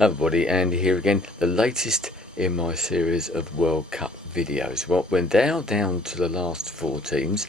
Everybody, Andy here again, the latest in my series of World Cup videos. Well, we're down to the last four teams.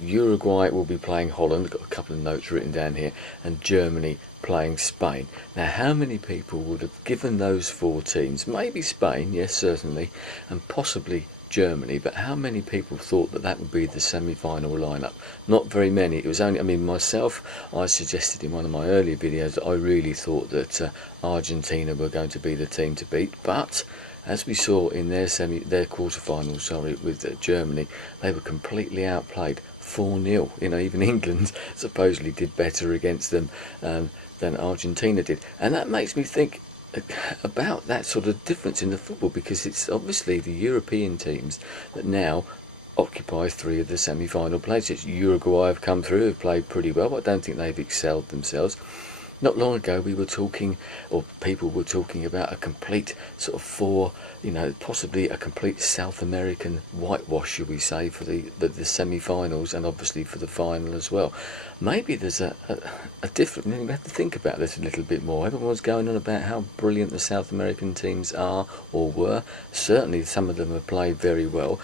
Uruguay will be playing Holland, got a couple of notes written down here, and Germany playing Spain. Now, how many people would have given those four teams, maybe Spain, yes, certainly, and possibly Germany, but how many people thought that would be the semi-final lineup? Not very many. It was only, myself, I suggested in one of my earlier videos that I really thought that Argentina were going to be the team to beat, but as we saw in their quarterfinals, with Germany, they were completely outplayed. 4-0. Even England supposedly did better against them than Argentina did, and that makes me think about that sort of difference in the football, because it's obviously the European teams that now occupy three of the semi-final places. Uruguay have come through, have played pretty well, but I don't think they've excelled themselves. Not long ago we were talking, or people were talking, about a complete sort of possibly a complete South American whitewash, should we say, for the semi-finals and obviously for the final as well. Maybe there's a different, we have to think about this a little bit more. Everyone's going on about how brilliant the South American teams are or were. Certainly some of them have played very well.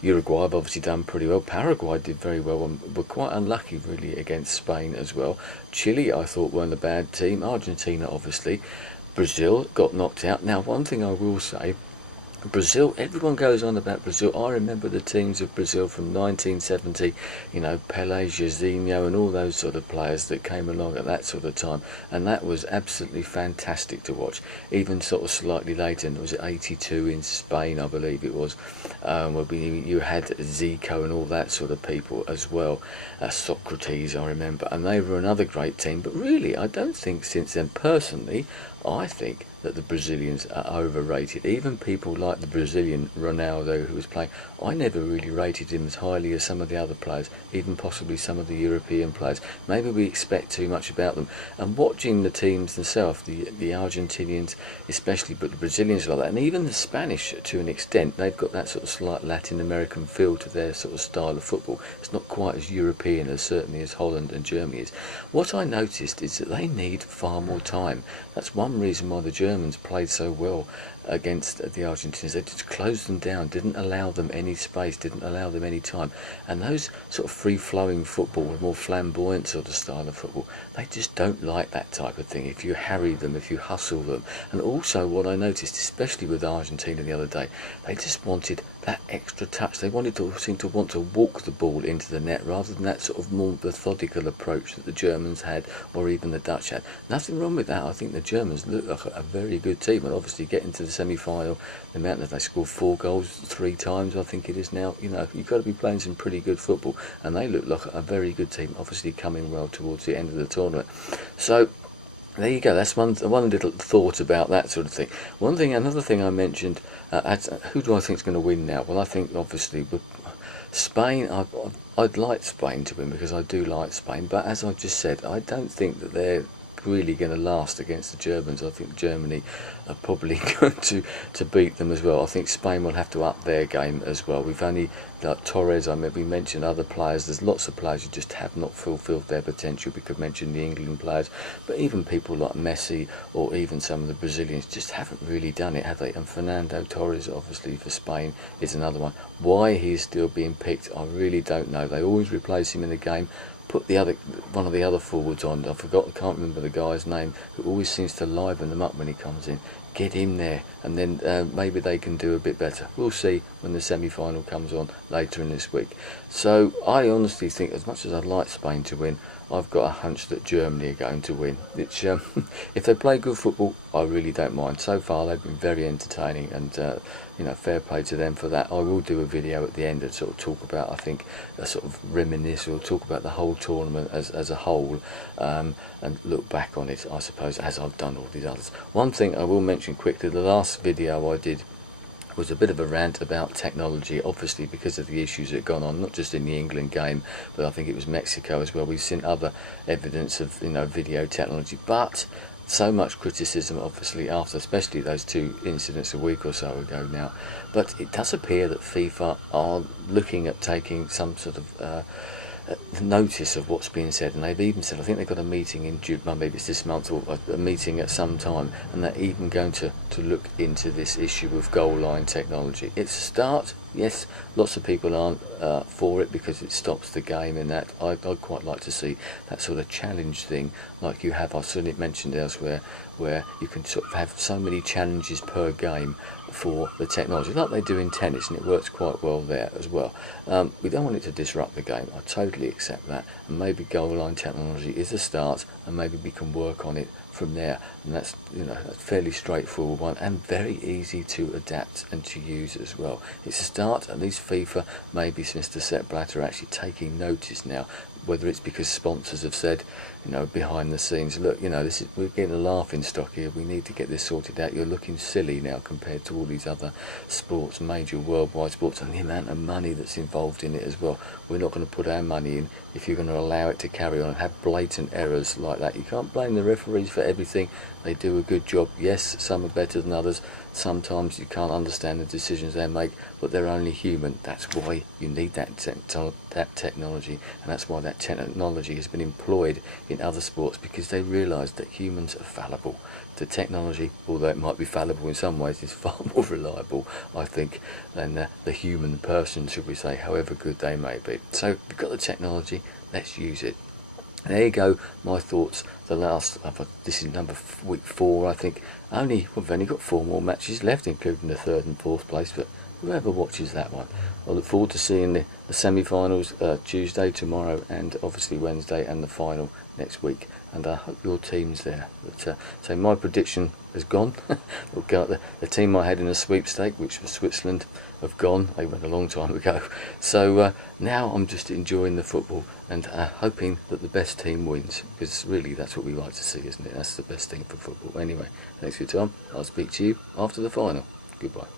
Uruguay have obviously done pretty well. Paraguay did very well and were quite unlucky really against Spain as well. Chile, I thought, weren't a bad team. Argentina, obviously. Brazil got knocked out. Now, one thing I will say, Brazil, everyone goes on about Brazil. I remember the teams of Brazil from 1970, Pelé, Jairzinho and all those sort of players that came along at that sort of time, and that was absolutely fantastic to watch. Even sort of slightly later, was it 82 in Spain, I believe it was, where you had Zico and all that sort of people as well, Socrates, I remember, and they were another great team. But really, I don't think since then, personally, I think that the Brazilians are overrated. Even people like the Brazilian Ronaldo, who was playing, I never really rated him as highly as some of the other players, even possibly some of the European players. Maybe we expect too much about them. And watching the teams themselves, the Argentinians especially, but the Brazilians like that, and even the Spanish to an extent, they've got that sort of slight Latin American feel to their sort of style of football. It's not quite as European as certainly as Holland and Germany is. What I noticed is that they need far more time. That's one reason why the Germans played so well against the Argentinians. They just closed them down, didn't allow them any space, didn't allow them any time. And those sort of free-flowing football, more flamboyant sort of style of football, they just don't like that type of thing. If you harry them, if you hustle them. And also what I noticed, especially with Argentina the other day, they just wanted that extra touch. They seem to want to walk the ball into the net rather than that sort of more methodical approach that the Germans had, or even the Dutch had. Nothing wrong with that. I think the Germans look like a very good team, and obviously getting to the semi-final, the amount that they scored 4 goals 3 times, I think it is now. You've got to be playing some pretty good football, and they look like a very good team, obviously coming well towards the end of the tournament. So there you go. That's one little thought about that sort of thing. Another thing I mentioned, who do I think is going to win now? Well, I think obviously Spain. I'd like Spain to win because I do like Spain, but as I've just said, I don't think that they're really going to last against the Germans. I think Germany are probably going to beat them as well. I think Spain will have to up their game as well. We've only, like Torres, we mentioned other players. There's lots of players who just have not fulfilled their potential. We could mention the England players, but even people like Messi or even some of the Brazilians just haven't really done it, have they? And Fernando Torres, obviously for Spain, is another one. Why he's still being picked, I really don't know. They always replace him in the game. Put one of the other forwards on. I can't remember the guy's name, who always seems to liven them up when he comes in. Get him there, and then maybe they can do a bit better. We'll see when the semi-final comes on later in this week. So I honestly think, as much as I'd like Spain to win, I've got a hunch that Germany are going to win. Which, if they play good football, I really don't mind. So far, they've been very entertaining, and fair play to them for that. I will do a video at the end and sort of talk about, I think, a sort of reminisce, or talk about the whole tournament as a whole, and look back on it, I suppose, as I've done all these others. One thing I will mention quickly: the last video I did was a bit of a rant about technology, obviously because of the issues that have gone on, not just in the England game, but I think it was Mexico as well. We've seen other evidence of video technology, but so much criticism obviously after, especially those 2 incidents a week or so ago now. But it does appear that FIFA are looking at taking some sort of notice of what's being said, and they've even said, I think they've got a meeting in June, well, maybe it's this month, or a meeting at some time, and they're even going to look into this issue of goal line technology. It's a start. Yes, lots of people aren't for it because it stops the game, and that I'd quite like to see that sort of challenge thing like you have, I've seen it mentioned elsewhere, where you can sort of have so many challenges per game for the technology, like they do in tennis, and it works quite well there as well. We don't want it to disrupt the game. I totally accept that, and maybe goal line technology is a start, and maybe we can work on it from there, and that's, you know, a fairly straightforward one and very easy to adapt and to use as well. It's a start. At least FIFA, maybe Mr. Sepp Blatter, are actually taking notice now, whether it's because sponsors have said, you know, behind the scenes, look, you know, this is, we're getting a laughing stock here, we need to get this sorted out, you're looking silly now compared to all these other sports, major worldwide sports, and the amount of money that's involved in it as well. We're not going to put our money in if you're going to allow it to carry on and have blatant errors like that. You can't blame the referees for everything. They do a good job. Yes, some are better than others. Sometimes you can't understand the decisions they make, but they're only human. That's why you need that technology, and that's why that technology has been employed in other sports, because they realise that humans are fallible. The technology, although it might be fallible in some ways, is far more reliable, I think, than the human person, should we say, however good they may be. So we've got the technology, let's use it. There you go, my thoughts. The last, this is week 4, I think. We've only got 4 more matches left, including the 3rd and 4th place, but whoever watches that one, I look forward to seeing the semi-finals Tuesday, tomorrow, and obviously Wednesday, and the final next week. And I hope your team's there. But, so my prediction has gone. The team I had in a sweepstake, which was Switzerland, have gone. They went a long time ago. So now I'm just enjoying the football and hoping that the best team wins, because really that's what we like to see, isn't it? That's the best thing for football. Anyway, thanks for your time. I'll speak to you after the final. Goodbye.